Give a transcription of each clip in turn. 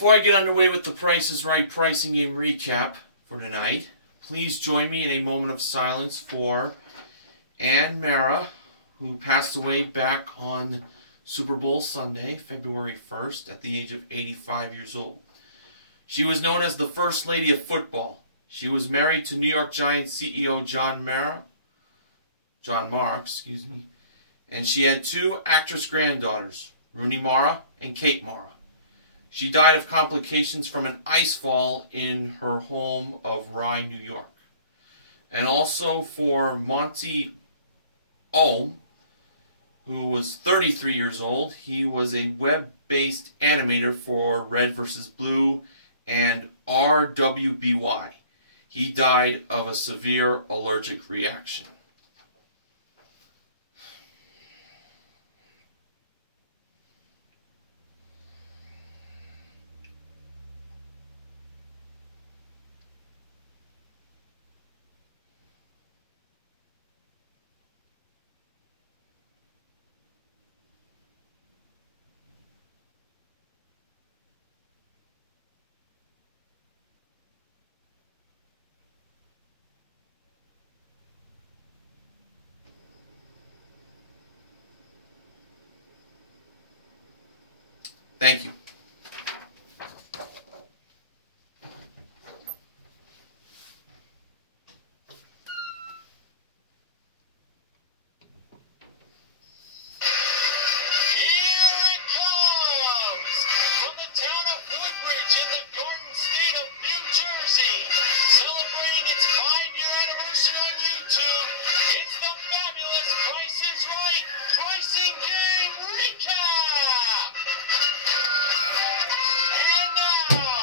Before I get underway with the Price is Right pricing game recap for tonight, please join me in a moment of silence for Ann Mara, who passed away back on Super Bowl Sunday, February 1st, at the age of 85 years old. She was known as the First Lady of Football. She was married to New York Giants CEO John Mara, and she had two actress granddaughters, Rooney Mara and Kate Mara. She died of complications from an ice fall in her home of Rye, New York. And also for Monty Ohm, who was 33 years old. He was a web-based animator for Red vs. Blue and RWBY. He died of a severe allergic reaction. Thank you. Celebrating its 5-year anniversary on YouTube, it's the fabulous Price is Right pricing game recap! And now,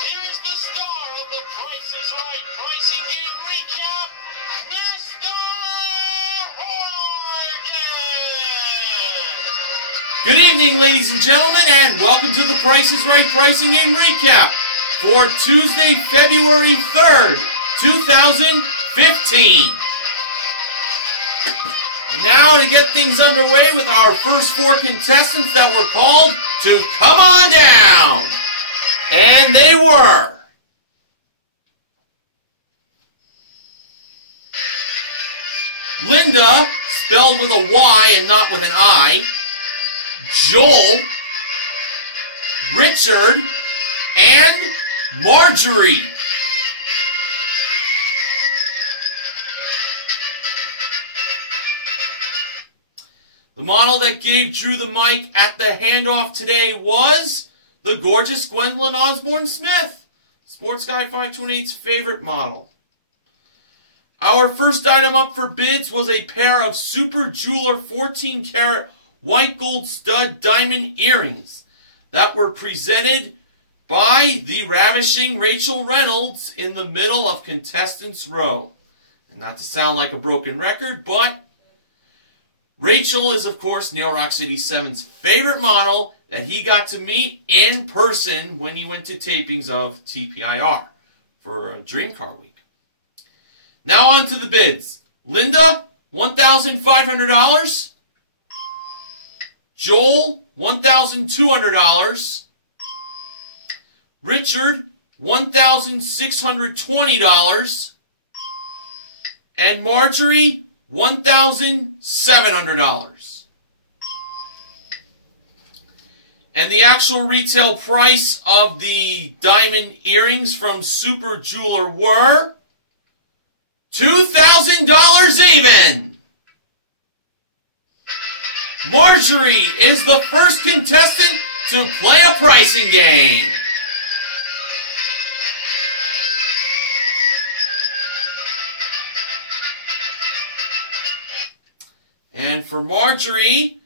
here's the star of the Price is Right pricing game recap, Mr. Horgan! Good evening, ladies and gentlemen, and welcome to the Price is Right pricing game recap for Tuesday, February 3rd, 2015. Now to get things underway with our first four contestants that were called to come on down. And they were Linda, spelled with a Y and not with an I, Joel, Richard, and Marjorie. The model that gave Drew the mic at the handoff today was the gorgeous Gwendolyn Osborne Smith, Sports Guy 528's favorite model. Our first item up for bids was a pair of Super Jeweler 14-karat white gold stud diamond earrings that were presented by the ravishing Rachel Reynolds in the middle of Contestants Row. And not to sound like a broken record, but Rachel is, of course, Neil Rock City 7's favorite model that he got to meet in person when he went to tapings of TPIR for Dream Car Week. Now on to the bids. Linda, $1,500. Joel, $1,200. Richard, $1,620. And Marjorie, $1,700. And the actual retail price of the diamond earrings from Super Jeweler were $2,000 even. Marjorie is the first contestant to play a pricing game. And for Marjorie,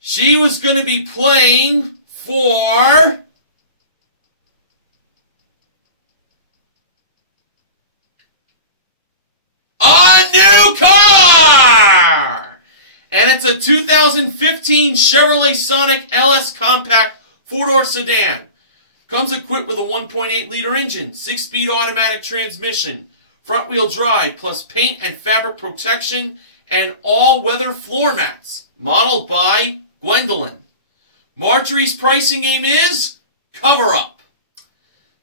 she was going to be playing for a new car! And it's a 2015 Chevrolet Sonic LS Compact 4-door sedan. Comes equipped with a 1.8-liter engine, 6-speed automatic transmission, front-wheel drive, plus paint and fabric protection, and all-weather floor mats, modeled by Gwendolyn. Marjorie's pricing game is cover-up.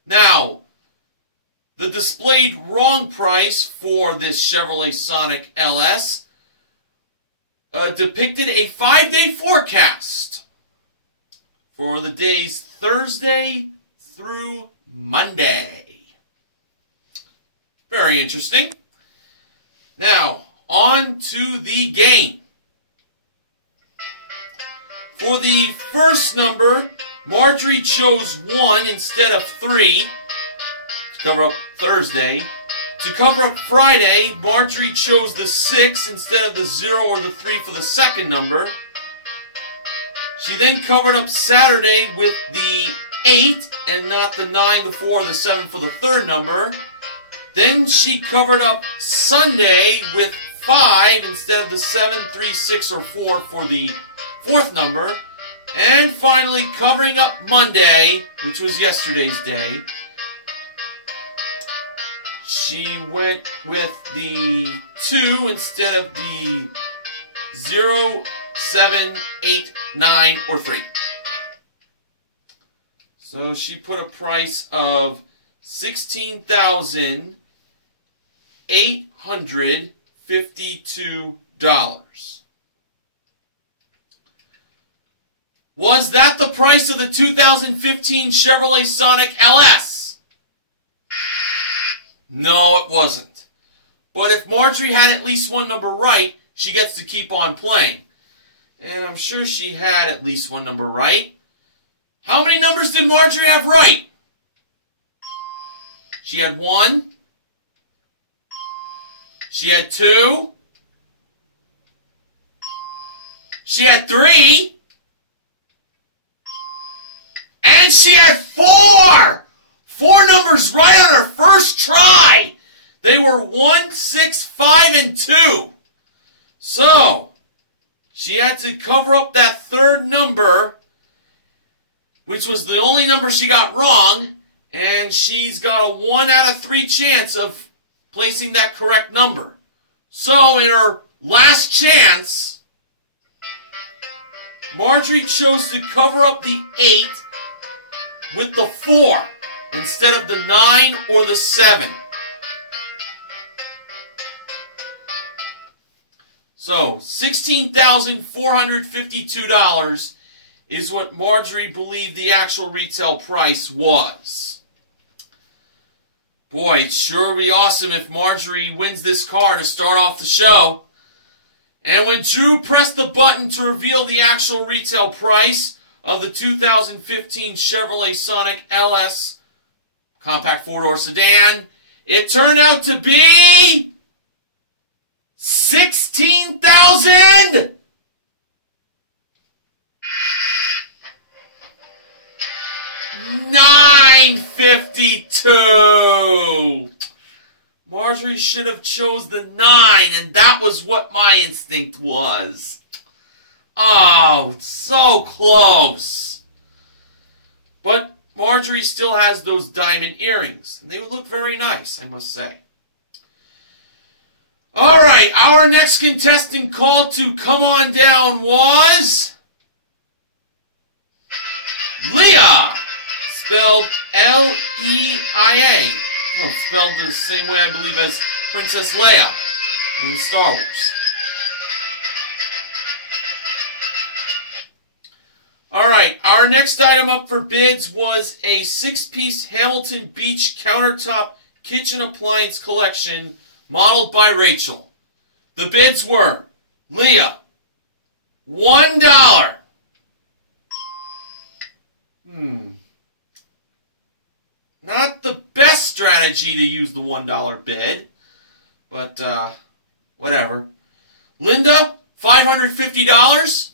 Now, the displayed wrong price for this Chevrolet Sonic LS depicted a 5-day forecast for the days Thursday through Monday. Very interesting. Now, on to the game. For the first number, Marjorie chose 1 instead of 3 to cover up Thursday. To cover up Friday, Marjorie chose the 6 instead of the 0 or the 3 for the second number. She then covered up Saturday with the 8 and not the 9, the 4, or the 7 for the third number. Then she covered up Sunday with 5 instead of the 7, 3, 6, or 4 for the fourth number. And finally covering up Monday, which was yesterday's day, she went with the 2 instead of the 0, 7, 8, 9, or 3. So she put a price of $16,852. Was that the price of the 2015 Chevrolet Sonic LS? No, it wasn't. But if Marjorie had at least one number right, she gets to keep on playing. And I'm sure she had at least one number right. How many numbers did Marjorie have right? She had 1. She had 2. She had 3. And she had 4! 4 numbers right on her first try! They were 1, 6, 5, and 2. So, she had to cover up that third number, which was the only number she got wrong, and she's got a 1 out of 3 chance of placing that correct number. So, in her last chance, Marjorie chose to cover up the 8 with the 4 instead of the 9 or the 7. So, $16,452 is what Marjorie believed the actual retail price was. Boy, it sure would be awesome if Marjorie wins this car to start off the show. And when Drew pressed the button to reveal the actual retail price of the 2015 Chevrolet Sonic LS compact four-door sedan, it turned out to be $16,952. Marjorie should have chose the 9, and that was what my instinct was. Oh, so close. But Marjorie still has those diamond earrings, and they would look very nice, I must say. All right, our next contestant called to come on down was Leah, spelled L-E-I-A. Well, spelled the same way, I believe, as Princess Leia in Star Wars. All right, our next item up for bids was a 6-piece Hamilton Beach countertop kitchen appliance collection modeled by Rachel. The bids were, Leah, $1. Not the best strategy to use the $1 bid, but whatever. Linda, $550.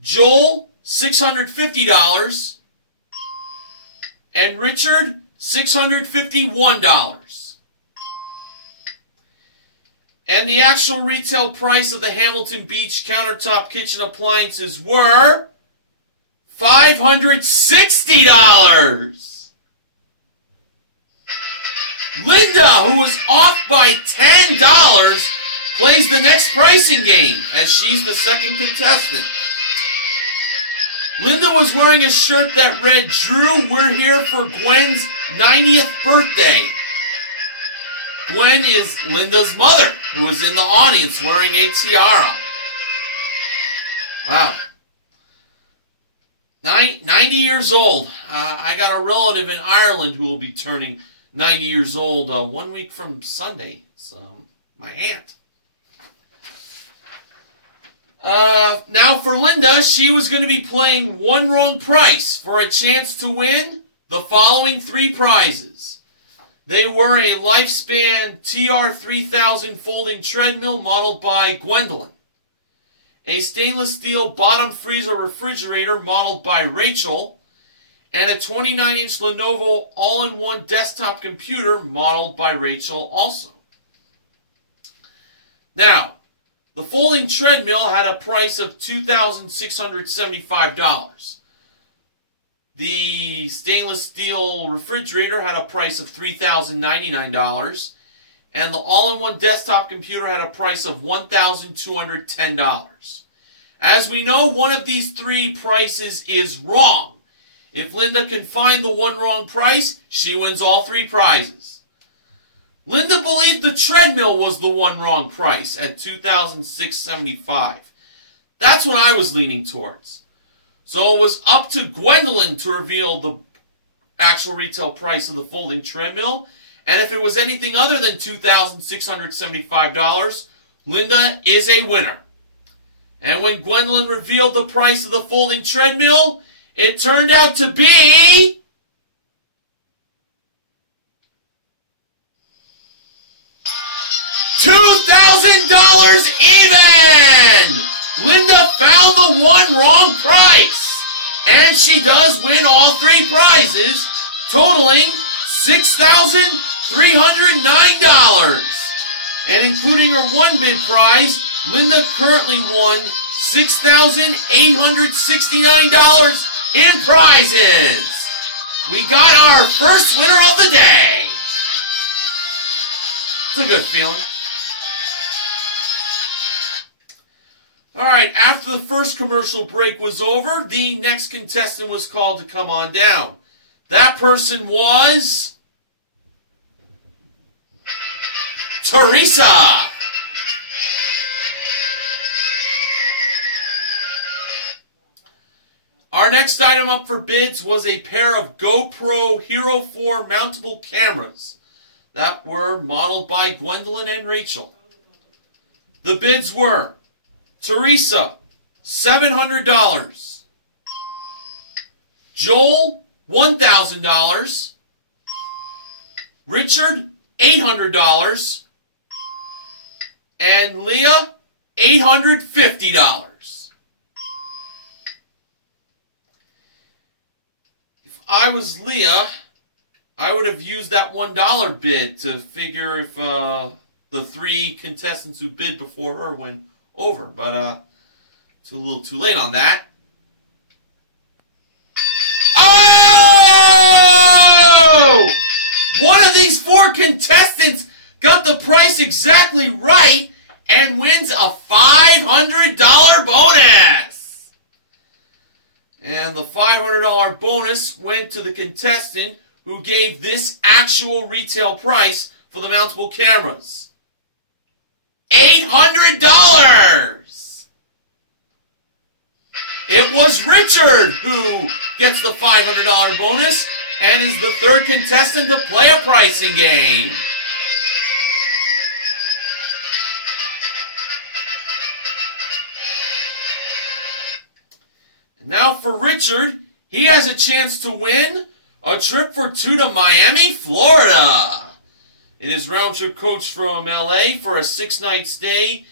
Joel, $650. And Richard, $651. And the actual retail price of the Hamilton Beach countertop kitchen appliances were $560. Linda, who was off by $10, plays the next pricing game, as she's the second contestant. Linda was wearing a shirt that read, "Drew, we're here for Gwen's 90th birthday." Gwen is Linda's mother, who was in the audience wearing a tiara. Wow. 90 years old. I got a relative in Ireland who will be turning 90 years old 1 week from Sunday. It's my aunt. Now for Linda, she was going to be playing One Wrong Price for a chance to win the following 3 prizes. They were a Lifespan TR3000 folding treadmill modeled by Gwendolyn, a stainless steel bottom freezer refrigerator modeled by Rachel, and a 29-inch Lenovo all-in-one desktop computer modeled by Rachel also. Now, the folding treadmill had a price of $2,675. The stainless steel refrigerator had a price of $3,099. And the all-in-one desktop computer had a price of $1,210. As we know, one of these 3 prices is wrong. If Linda can find the one wrong price, she wins all 3 prizes. Linda believed the treadmill was the one wrong price at $2,675. That's what I was leaning towards. So it was up to Gwendolyn to reveal the actual retail price of the folding treadmill. And if it was anything other than $2,675, Linda is a winner. And when Gwendolyn revealed the price of the folding treadmill, it turned out to be $2,000 even! Linda found the one wrong price. And she does win all 3 prizes, totaling $6,309. And including her one bid prize, Linda currently won $6,869 in prizes. We got our first winner of the day. It's a good feeling. Alright, after the first commercial break was over, the next contestant was called to come on down. That person was Teresa. Our next item up for bids was a pair of GoPro Hero 4 mountable cameras that were modeled by Gwendolyn and Rachel. The bids were Teresa, $700. Joel, $1,000. Richard, $800. And Leah, $850. If I was Leah, I would have used that $1 bid to figure if the 3 contestants who bid before her went over, but it's a little too late on that. Oh! One of these 4 contestants got the price exactly right and wins a $500 bonus. And the $500 bonus went to the contestant who gave this actual retail price for the mountable cameras. $800! It was Richard who gets the $500 bonus and is the 3rd contestant to play a pricing game. And now for Richard, he has a chance to win a trip for 2 to Miami, Florida. It is round-trip coach from LA for a 6-night stay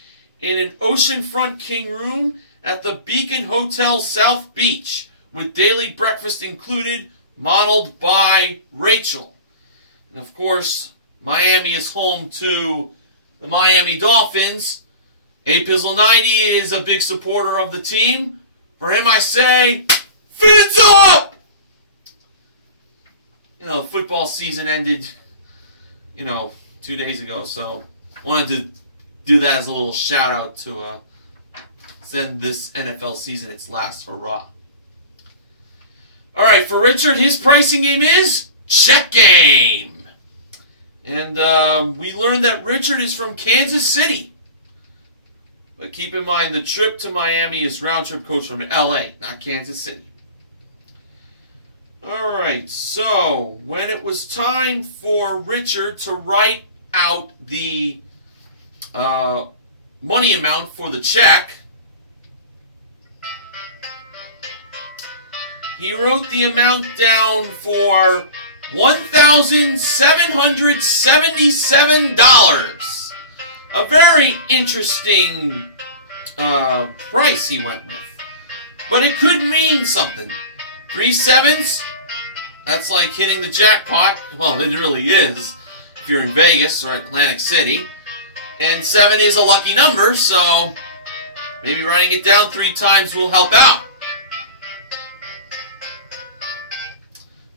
in an oceanfront king room at the Beacon Hotel South Beach, with daily breakfast included, modeled by Rachel. And of course, Miami is home to the Miami Dolphins. A Pizzle 90 is a big supporter of the team. For him, I say, fins up! You know, football season ended, 2 days ago, so wanted to do that as a little shout out to send this NFL season its last hurrah. for Richard, his pricing game is check game. And we learned that Richard is from Kansas City. But keep in mind, the trip to Miami is round-trip coach from L.A., not Kansas City. All right, so when it was time for Richard to write out the money amount for the check, he wrote the amount down for $1,777. A very interesting price he went with. But it could mean something. 3 sevens, that's like hitting the jackpot. Well, it really is if you're in Vegas or Atlantic City. And 7 is a lucky number, so maybe writing it down 3 times will help out.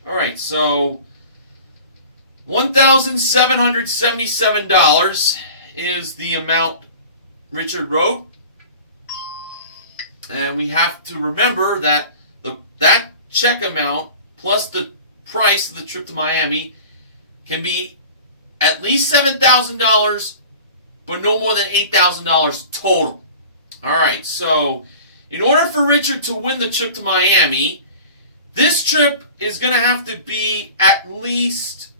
Alright, so $1,777 is the amount Richard wrote. And we have to remember that that check amount plus the price of the trip to Miami can be at least $7,000, but no more than $8,000 total. Alright, so in order for Richard to win the trip to Miami, this trip is going to have to be at least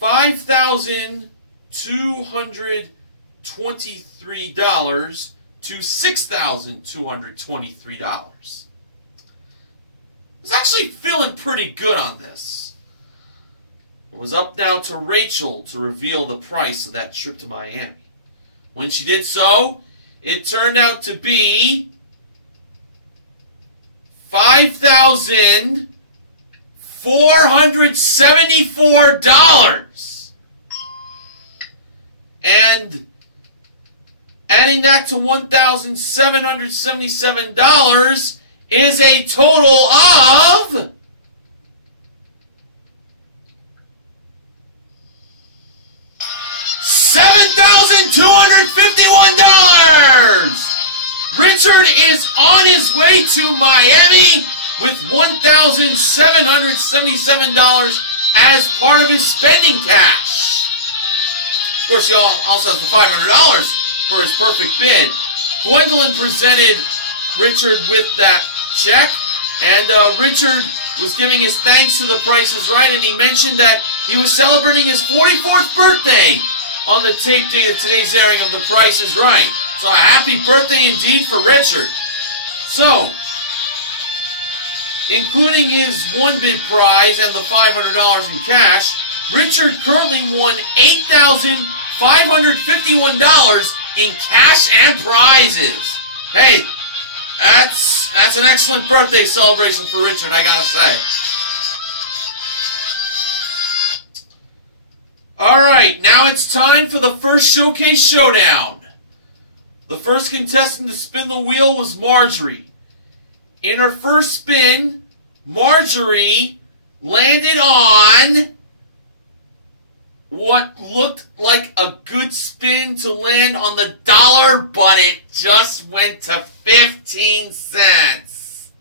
$5,223 to $6,223. I was actually feeling pretty good on this. It was up now to Rachel to reveal the price of that trip to Miami. When she did so, it turned out to be $5,474. And adding that to $1,777 is a total of $7,251. Richard is on his way to Miami with $1,777 as part of his spending cash. Of course, he also has the $500 for his perfect bid. Gwendolyn presented Richard with that check, and Richard was giving his thanks to The Price is Right, and he mentioned that he was celebrating his 44th birthday on the tape date of today's airing of The Price is Right. So a happy birthday indeed for Richard. So, including his one bid prize and the $500 in cash, Richard currently won $8,551 in cash and prizes. Hey, that's an excellent birthday celebration for Richard, I gotta say. Alright, now it's time for the first Showcase Showdown. The first contestant to spin the wheel was Marjorie. In her first spin, Marjorie landed on what looked like a good spin to land on the dollar, but it just went to 15 cents.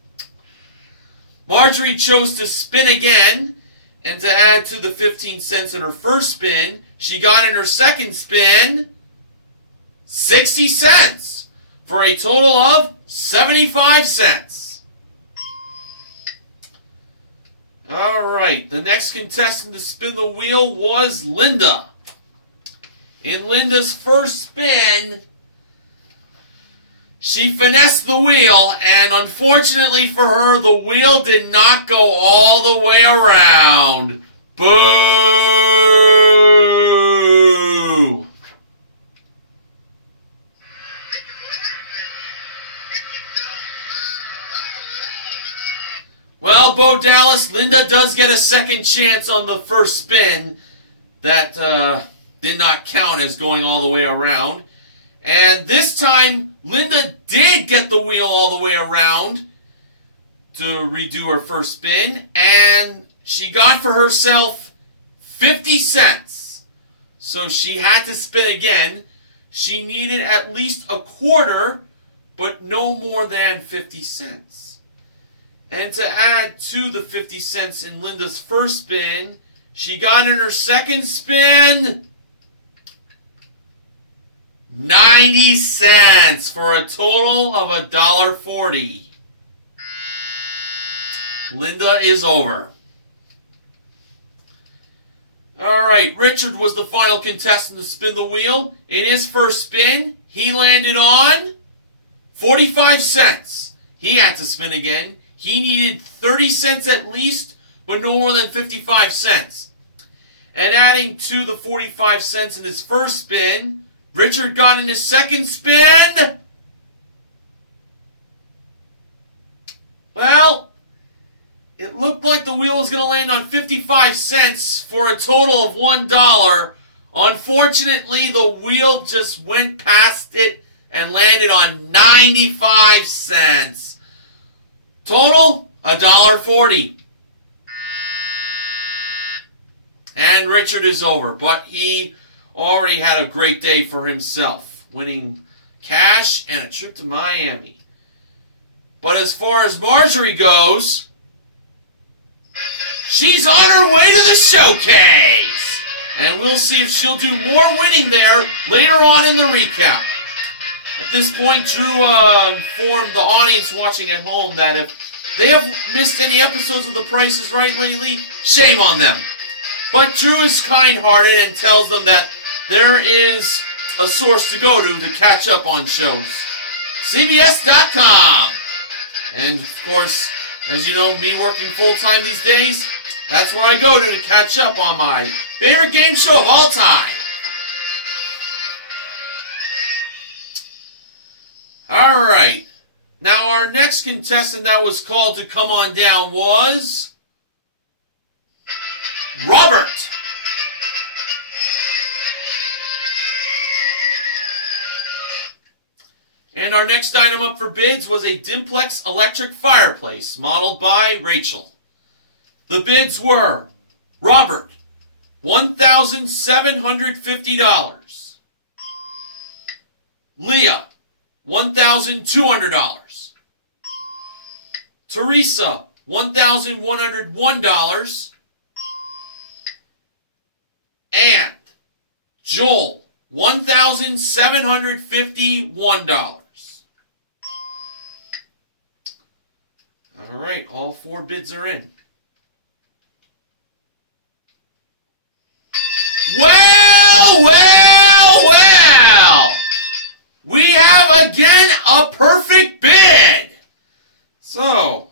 Marjorie chose to spin again, and to add to the 15 cents in her first spin, she got in her second spin 60 cents for a total of 75 cents. Alright, the next contestant to spin the wheel was Linda. In Linda's first spin, she finessed the wheel, and unfortunately for her, the wheel did not go all the way around. Boo! Well, Bo Dallas, Linda does get a second chance on the first spin. That did not count as going all the way around. And this time, Linda did get the wheel all the way around to redo her first spin, and she got for herself 50 cents. So she had to spin again. She needed at least a quarter, but no more than 50 cents. And to add to the 50 cents in Linda's first spin, she got in her second spin 90 cents for a total of $1.40. Linda is over. Alright, Richard was the final contestant to spin the wheel. In his first spin, he landed on 45 cents. He had to spin again. He needed 30 cents at least, but no more than 55 cents. And adding to the 45 cents in his first spin, Richard got in his second spin. Well, it looked like the wheel was going to land on 55 cents for a total of $1. Unfortunately, the wheel just went past it and landed on 95 cents. Total, $1.40. And Richard is over, but he already had a great day for himself, winning cash and a trip to Miami. But as far as Marjorie goes, she's on her way to the showcase. And we'll see if she'll do more winning there later on in the recap. At this point, Drew informed the audience watching at home that if they have missed any episodes of The Price is Right lately, shame on them. But Drew is kind-hearted and tells them that there is a source to go to catch up on shows. CBS.com. And, of course, as you know, me working full-time these days, that's where I go to catch up on my favorite game show of all time. Alright. Now, our next contestant that was called to come on down was Robert. And our next item up for bids was a Dimplex electric fireplace modeled by Rachel. The bids were Robert, $1,750. Leah, $1,200. Teresa, $1,101. And Joel, $1,751. All right, all four bids are in. Well, well, well! We have again a perfect bid! So,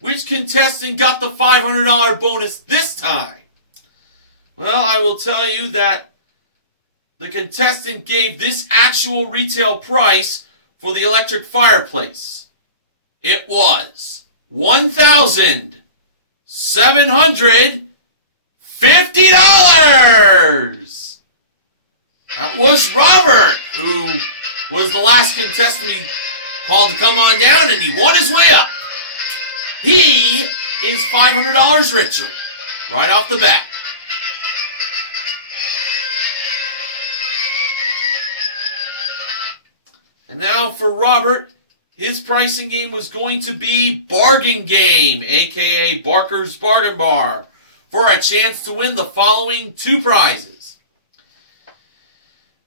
which contestant got the $500 bonus this time? Well, I will tell you that the contestant gave this actual retail price for the electric fireplace. It was $1,750. That was Robert, who was the last contestant we called to come on down, and he won his way up. He is $500 richer right off the bat. And now for Robert, his pricing game was going to be Bargain Game, a.k.a. Barker's Bargain Bar, for a chance to win the following two prizes.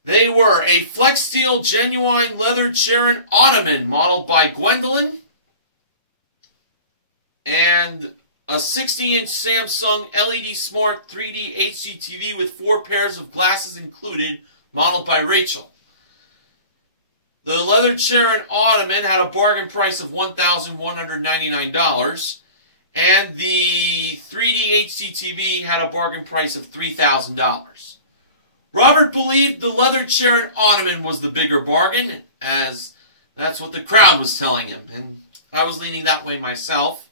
They were a Flex Steel Genuine Leather Chair and Ottoman modeled by Gwendolyn, and a 60-inch Samsung LED Smart 3D HD TV with 4 pairs of glasses included, modeled by Rachel. The leather chair and ottoman had a bargain price of $1,199, and the 3D HD TV had a bargain price of $3,000. Robert believed the leather chair and ottoman was the bigger bargain, as that's what the crowd was telling him, and I was leaning that way myself.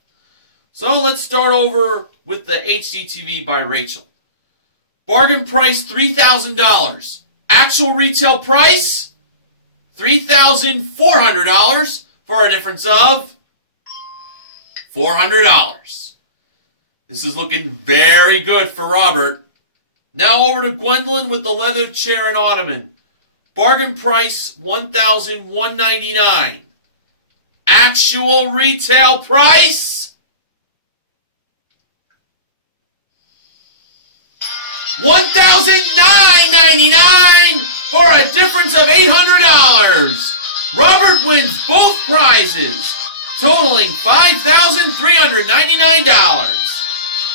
So let's start over with the HD TV by Rachel. Bargain price $3,000. Actual retail price $3,400 for a difference of $400. This is looking very good for Robert. Now over to Gwendolyn with the leather chair and ottoman. Bargain price $1,199. Actual retail price $1,999 for a difference of $800. Robert wins both prizes, totaling $5,399.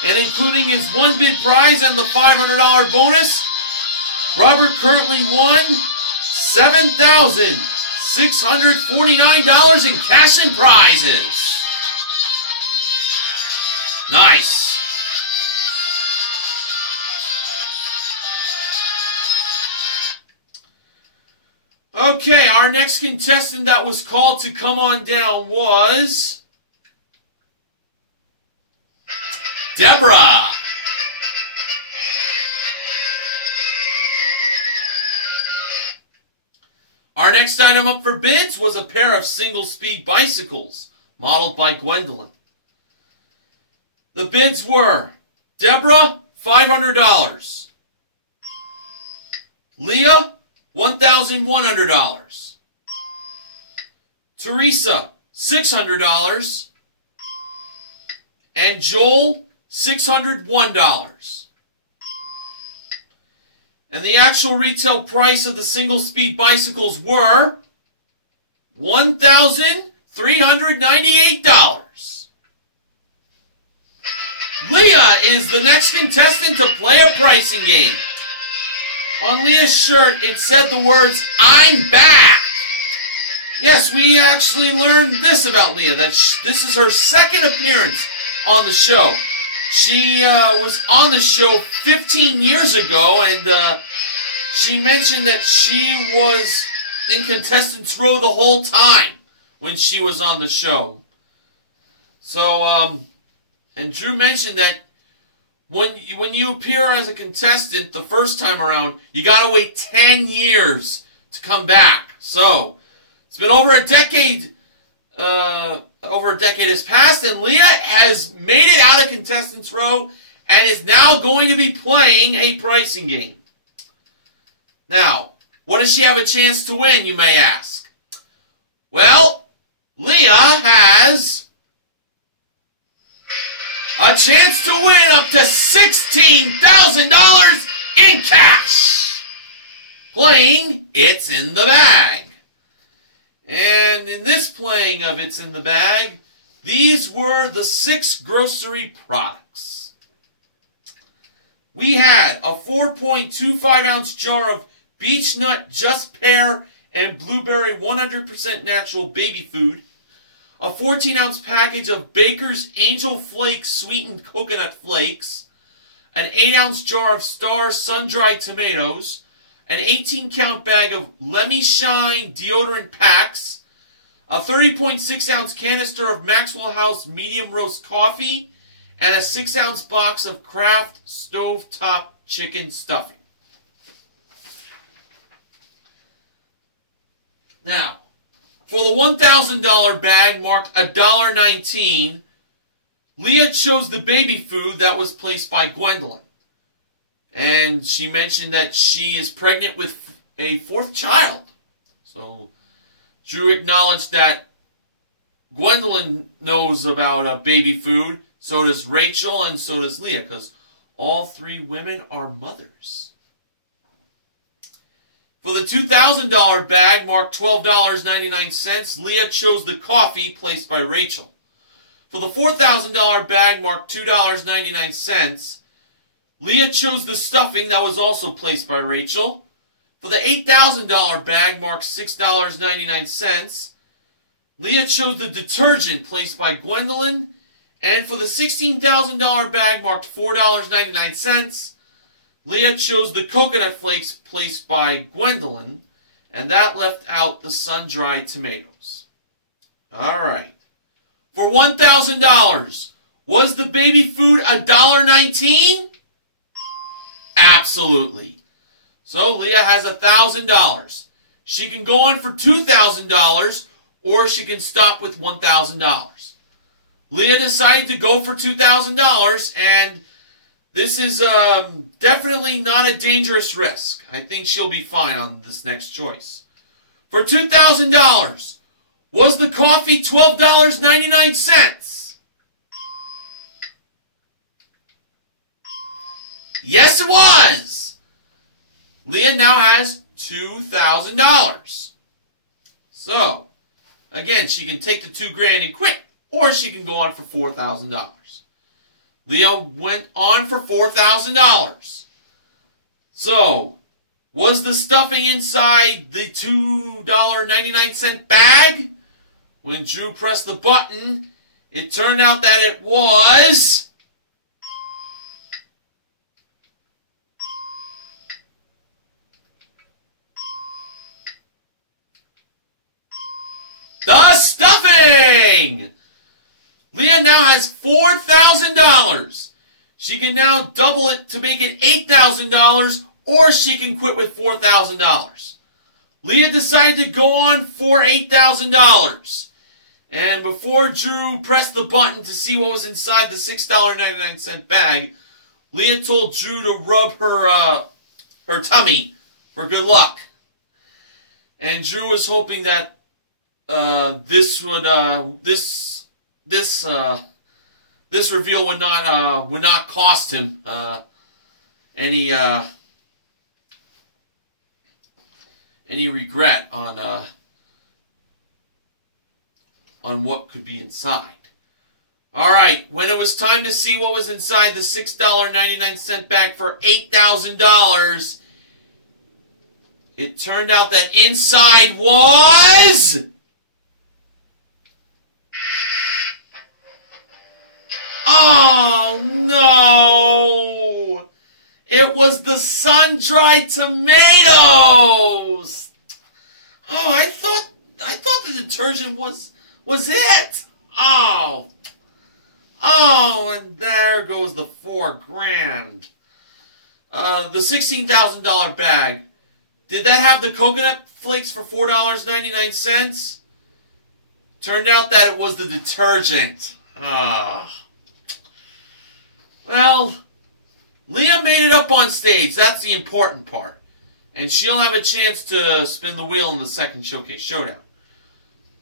And including his one bid prize and the $500 bonus, Robert currently won $7,649 in cash and prizes. Nice. Okay, our next contestant that was called to come on down was Deborah. Our next item up for bids was a pair of single-speed bicycles modeled by Gwendolyn. The bids were Deborah, $500. Leah, $1,100. Teresa, $600. And Joel, $601. And the actual retail price of the single-speed bicycles were $1,398. Leah is the next contestant to play a pricing game. On Leah's shirt, it said the words, "I'm back." Yes, we actually learned this about Leah, that this is her second appearance on the show. She was on the show 15 years ago, and she mentioned that she was in contestants row the whole time when she was on the show. So, and Drew mentioned that when you appear as a contestant the first time around, you gotta wait 10 years to come back. So, it's been over a decade. Over a decade has passed, and Leah has made it out of contestants row and is now going to be playing a pricing game. Now, what does she have a chance to win, you may ask? Well, Leah has a chance to win up to $16,000 in cash. Playing It's in the Bag. And in this playing of It's in the Bag, these were the 6 grocery products. We had a 4.25-ounce jar of Beech Nut Just Pear and Blueberry 100% natural baby food, a 14-ounce package of Baker's Angel Flake sweetened coconut flakes, an 8-ounce jar of Star sun-dried tomatoes, an 18-count bag of Lemmy Shine deodorant packs, a 30.6-ounce canister of Maxwell House medium roast coffee, and a 6-ounce box of Kraft stovetop chicken stuffing. Now, for the $1,000 bag marked $1.19, Leah chose the baby food that was placed by Gwendolyn. And she mentioned that she is pregnant with a 4th child. So, Drew acknowledged that Gwendolyn knows about baby food. So does Rachel and so does Leah, because all 3 women are mothers. For the $2,000 bag marked $12.99, Leah chose the coffee placed by Rachel. For the $4,000 bag marked $2.99, Leah chose the stuffing that was also placed by Rachel. For the $8,000 bag marked $6.99, Leah chose the detergent placed by Gwendolyn. And for the $16,000 bag marked $4.99, Leah chose the coconut flakes placed by Gwendolyn. And that left out the sun-dried tomatoes. Alright. For $1,000, was the baby food $1.19? Absolutely. So Leah has $1,000. She can go on for $2,000, or she can stop with $1,000. Leah decided to go for $2,000, and this is definitely not a dangerous risk. I think she'll be fine on this next choice. For $2,000, was the coffee $12.99? Yes, it was! Leah now has $2,000. So, again, she can take the $2,000 and quit, or she can go on for $4,000. Leah went on for $4,000. So, was the stuffing inside the $2.99 bag? When Drew pressed the button, it turned out that it was the stuffing! Leah now has $4,000. She can now double it to make it $8,000, or she can quit with $4,000. Leah decided to go on for $8,000. And before Drew pressed the button to see what was inside the $6.99 bag, Leah told Drew to rub her tummy for good luck. And Drew was hoping that this reveal would not cost him any regret on what could be inside. All right, when it was time to see what was inside the $6.99 bag for $8,000, it turned out that inside was oh no! It was the sun-dried tomatoes. Oh, I thought the detergent was it. Oh, and there goes the $4,000. The $16,000 bag. Did that have the coconut flakes for $4.99? Turned out that it was the detergent. Well, Leah made it up on stage. That's the important part. And she'll have a chance to spin the wheel in the second Showcase Showdown.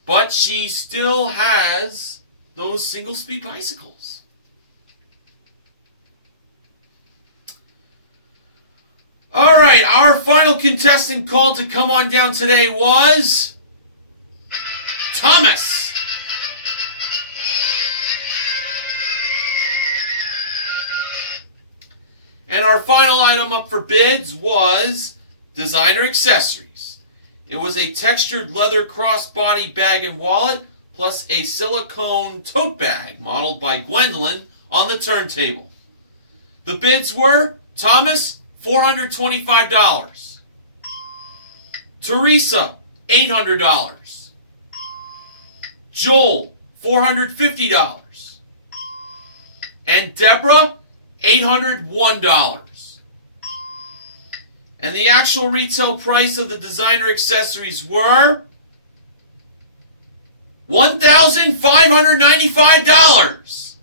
But she still has those single-speed bicycles. All right, our final contestant called to come on down today was Thomas. And our final item up for bids was designer accessories. It was a textured leather crossbody bag and wallet, plus a silicone tote bag modeled by Gwendolyn on the turntable. The bids were Thomas, $425. Teresa, $800. Joel, $450. And Deborah, $801. And the actual retail price of the designer accessories were $1,595.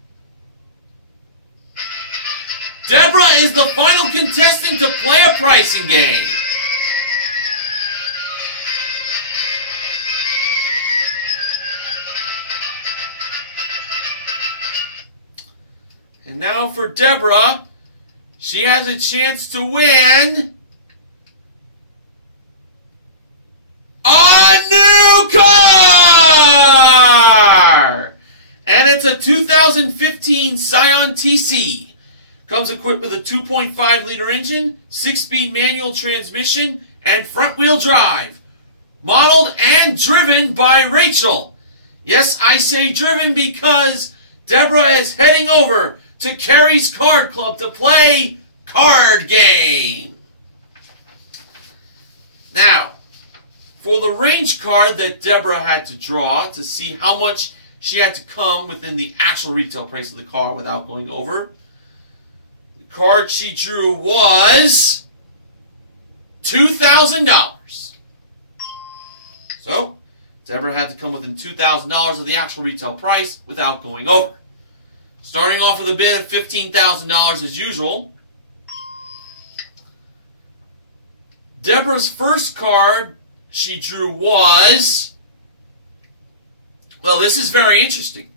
Deborah is the final contestant to play a pricing game. And now for Deborah, she has a chance to win a new car! And it's a 2015 Scion TC. Comes equipped with a 2.5-liter engine, 6-speed manual transmission, and front-wheel drive. Modeled and driven by Rachel. Yes, I say driven because Deborah is heading over to Carrie's Card Club to play Card Game. Now, for the range card that Deborah had to draw to see how much she had to come within the actual retail price of the car without going over, the card she drew was $2,000. So, Deborah had to come within $2,000 of the actual retail price without going over. Starting off with a bid of $15,000 as usual. Deborah's first card she drew was, well, this is very interesting,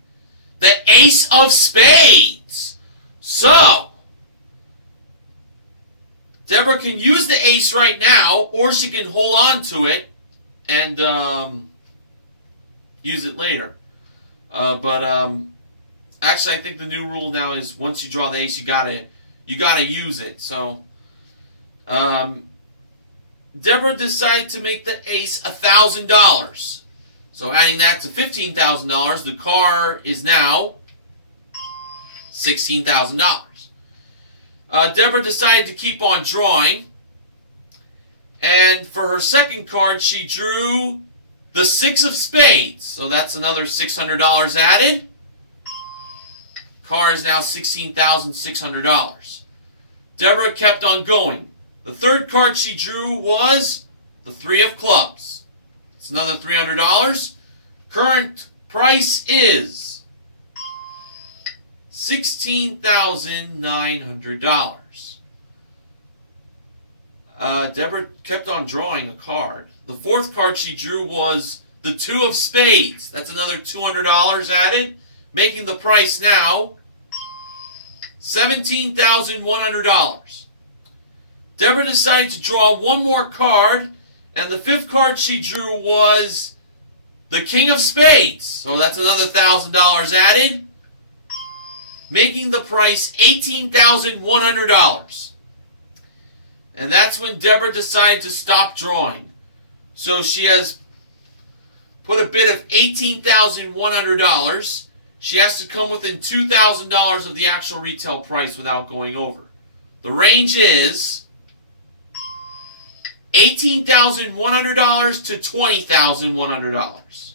the Ace of Spades. So, Deborah can use the ace right now, or she can hold on to it and use it later. Actually, I think the new rule now is once you draw the ace, you gotta use it. So, Deborah decided to make the ace $1,000. So, adding that to $15,000, the car is now $16,000. Deborah decided to keep on drawing, and for her second card, she drew the 6 of spades. So that's another $600 added. Car is now $16,600. Deborah kept on going. The third card she drew was the 3 of clubs. It's another $300. Current price is $16,900. Deborah kept on drawing a card. The fourth card she drew was the 2 of spades. That's another $200 added, making the price now $17,100. Deborah decided to draw one more card, and the fifth card she drew was the King of Spades. So that's another $1,000 added, making the price $18,100. And that's when Deborah decided to stop drawing. So she has put a bid of $18,100. She has to come within $2,000 of the actual retail price without going over. The range is $18,100 to $20,100.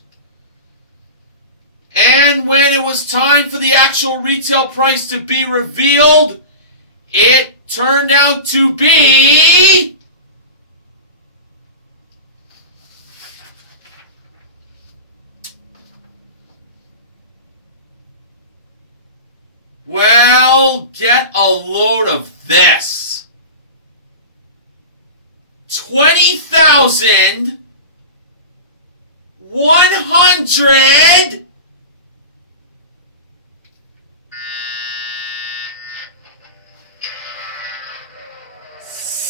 And when it was time for the actual retail price to be revealed, it turned out to be well, get a load of this. $20,100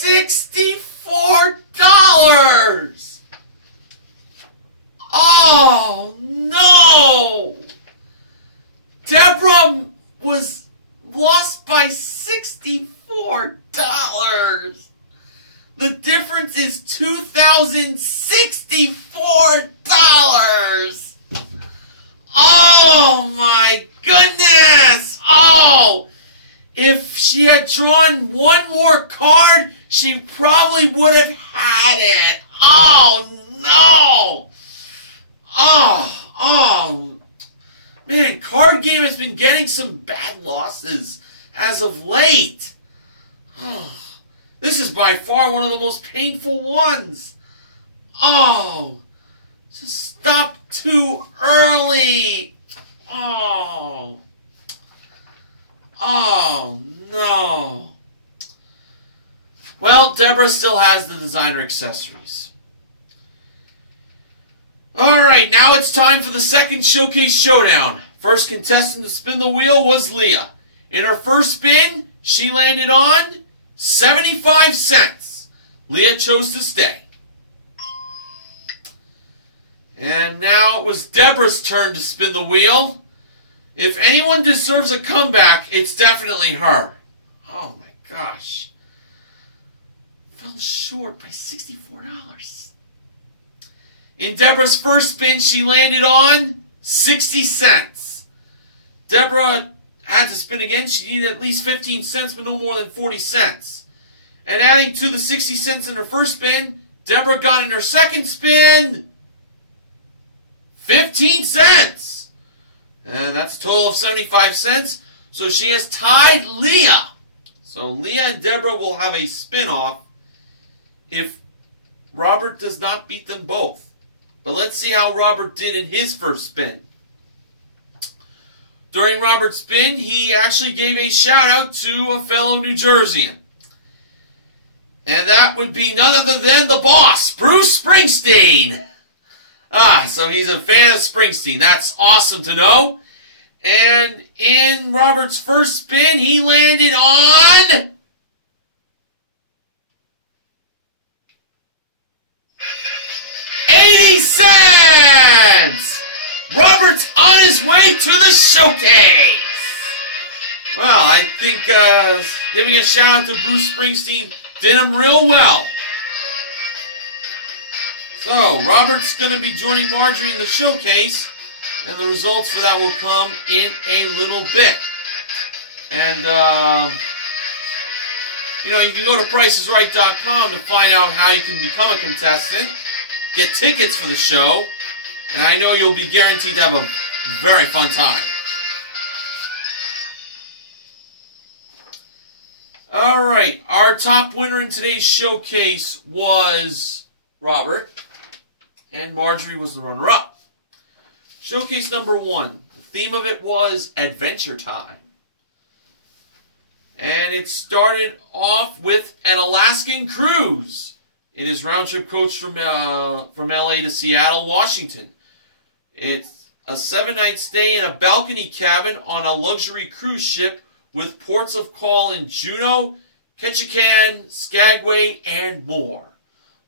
$64. Oh no! Deborah was lost by $64. The difference is $2,064. Oh my goodness! Oh! If she had drawn one more card, she probably would have had it. Oh no! Oh, man, card game has been getting some bad losses as of late. Oh, this is by far one of the most painful ones. Oh, just stop too early. Oh no. Well, Deborah still has the designer accessories. Alright, now it's time for the second showcase showdown. First contestant to spin the wheel was Leah. In her first spin, she landed on 75 cents. Leah chose to stay. And now it was Deborah's turn to spin the wheel. If anyone deserves a comeback, it's definitely her. Oh my gosh. Fell short by $64. In Deborah's first spin, she landed on 60 cents. Deborah had to spin again. She needed at least 15 cents, but no more than 40 cents. And adding to the 60 cents in her first spin, Deborah got in her second spin 15 cents. And that's a total of 75 cents. So she has tied Leah. So Leah and Deborah will have a spin-off if Robert does not beat them both. But let's see how Robert did in his first spin. During Robert's spin, he actually gave a shout-out to a fellow New Jerseyan. And that would be none other than the boss, Bruce Springsteen. So he's a fan of Springsteen. That's awesome to know. And in Robert's first spin, he landed on cents! Robert's on his way to the showcase! Well, I think giving a shout out to Bruce Springsteen did him real well. So, Robert's going to be joining Marjorie in the showcase, and the results for that will come in a little bit. And, you can go to PricesRight.com to find out how you can become a contestant, get tickets for the show, and I know you'll be guaranteed to have a very fun time. Alright, our top winner in today's showcase was Robert, and Marjorie was the runner-up. Showcase number 1, the theme of it was Adventure Time. And it started off with an Alaskan cruise. It is round-trip coach from LA to Seattle, Washington. It's a 7-night stay in a balcony cabin on a luxury cruise ship with ports of call in Juneau, Ketchikan, Skagway, and more.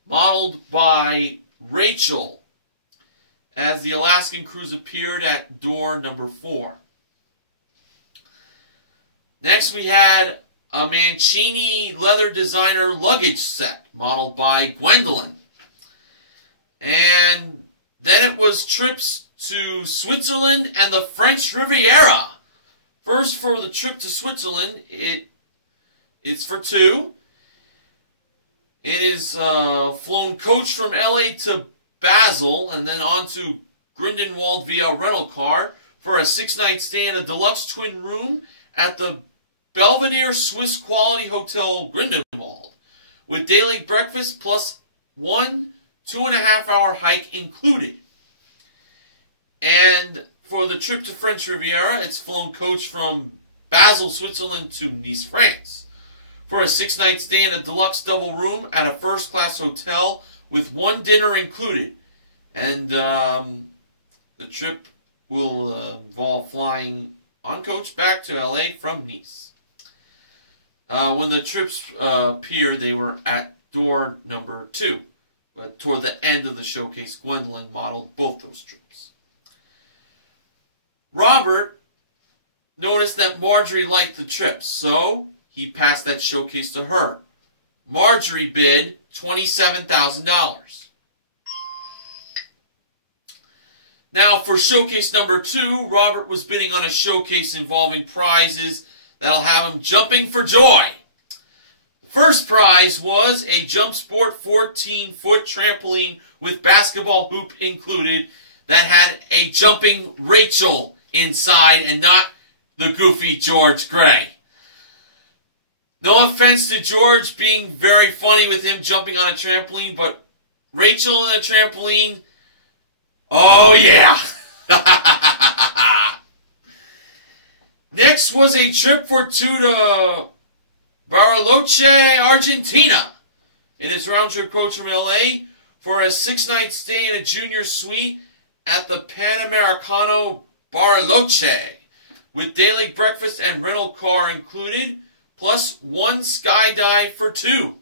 Modeled by Rachel, as the Alaskan cruise appeared at door number 4. Next we had a Mancini leather designer luggage set, modeled by Gwendolyn. And then it was trips to Switzerland and the French Riviera. First, for the trip to Switzerland, it's for 2. It is flown coach from LA to Basel and then on to Grindelwald via rental car for a 6-night stay in a deluxe twin room at the Belvedere Swiss Quality Hotel Grindelwald, with daily breakfast plus 1 2.5-hour hike included. And for the trip to French Riviera, it's flown coach from Basel, Switzerland to Nice, France, for a 6-night stay in a deluxe double room at a first-class hotel with 1 dinner included. And the trip will involve flying on coach back to LA from Nice. When the trips appeared, they were at door number 2. But toward the end of the showcase, Gwendolyn modeled both those trips. Robert noticed that Marjorie liked the trips, so he passed that showcase to her. Marjorie bid $27,000. Now, for showcase number 2, Robert was bidding on a showcase involving prizes that'll have him jumping for joy. First prize was a Jump Sport 14-foot trampoline with basketball hoop included that had a jumping Rachel inside and not the goofy George Gray. No offense to George being very funny with him jumping on a trampoline, but Rachel on a trampoline, oh yeah! Next was a trip for 2 to Bariloche, Argentina. It is round-trip coach from LA for a 6-night stay in a junior suite at the Panamericano Bariloche, with daily breakfast and rental car included, plus 1 skydive for 2.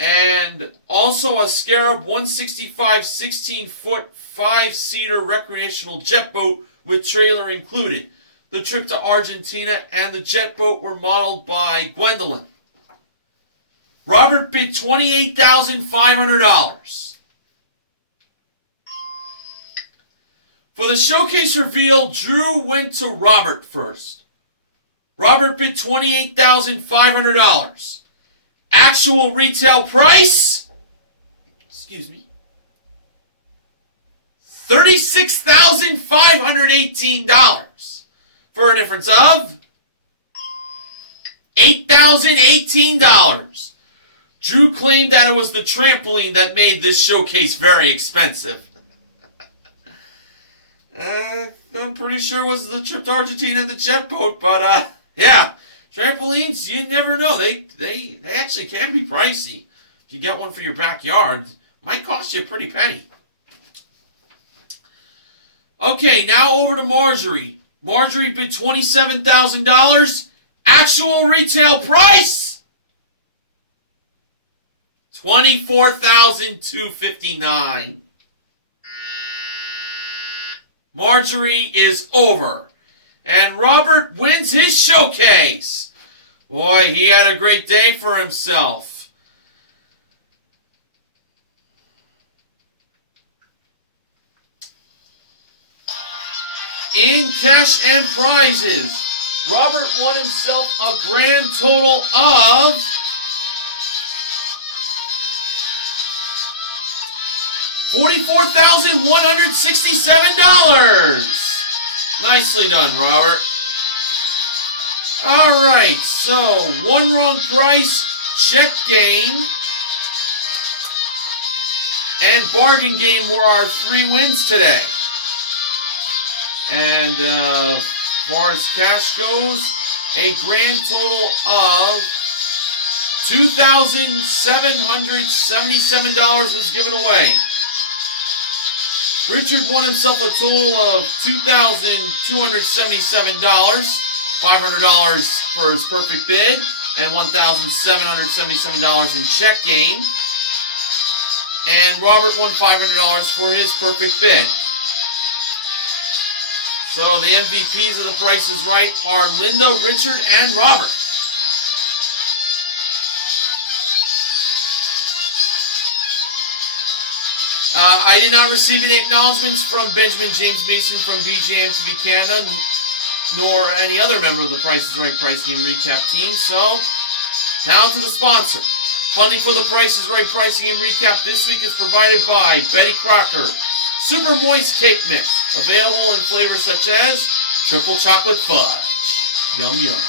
And also a Scarab 165 16-foot 5-seater recreational jet boat with trailer included. The trip to Argentina and the jet boat were modeled by Gwendolyn. Robert bid $28,500. For the showcase reveal, Drew went to Robert first. Robert bid $28,500. Actual retail price, $36,518, for a difference of $8,018. Drew claimed that it was the trampoline that made this showcase very expensive. I'm pretty sure it was the trip to Argentina and the jet boat, but yeah, trampolines, you never know. They actually can be pricey. If you get one for your backyard, it might cost you a pretty penny. Okay, now over to Marjorie. Marjorie bid $27,000. Actual retail price, $24,259. Marjorie is over. And Robert wins his showcase. Boy, he had a great day for himself. In cash and prizes, Robert won himself a grand total of $44,167. Nicely done, Robert. All right, so one wrong price, check game, and bargain game were our 3 wins today. And as far as cash goes, a grand total of $2,777 was given away. Richard won himself a total of $2,277, $500 for his perfect bid, and $1,777 in check game. And Robert won $500 for his perfect bid. So the MVPs of The Price is Right are Linda, Richard, and Robert. I did not receive any acknowledgments from Benjamin James Mason from BJM TV Canada, nor any other member of the Price is Right Price Game Recap team. So, now to the sponsor. Funding for the Price is Right Pricing and Recap this week is provided by Betty Crocker Super Moist Cake Mix, available in flavors such as Triple Chocolate Fudge. Yum, yum.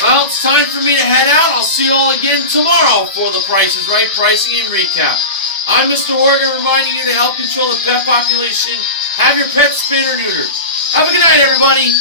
Well, it's time for me to head out. I'll see you all again tomorrow for The Price is Right Pricing and Recap. I'm Mr. Horgan, reminding you to help control the pet population. Have your pets spayed or neutered. Have a good night, everybody.